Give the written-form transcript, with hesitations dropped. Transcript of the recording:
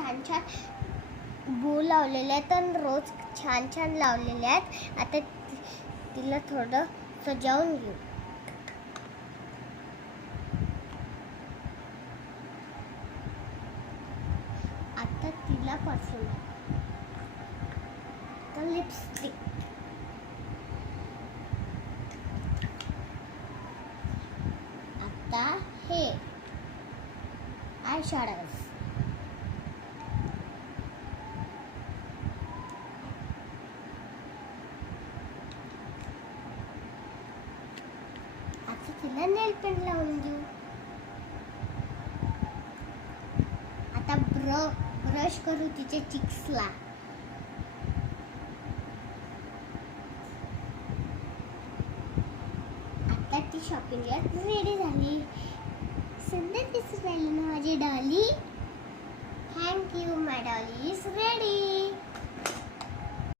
छान छान बो लावलेले आहेत आणि रोज छान छान लावलेले आहेत. आता तिला थोडं सजावून घेऊ. आता तिला परफ्यूम, तर लिपस्टिक, आता हे आय शॅडोज, आता तिला नेल पेंट लावून देऊ. आता ब्रश करू तिच्या चिक्सला. आता ती शॉपिंगला रेडी झाली. सुंदर दिसत राहिली ना माझी डॉली.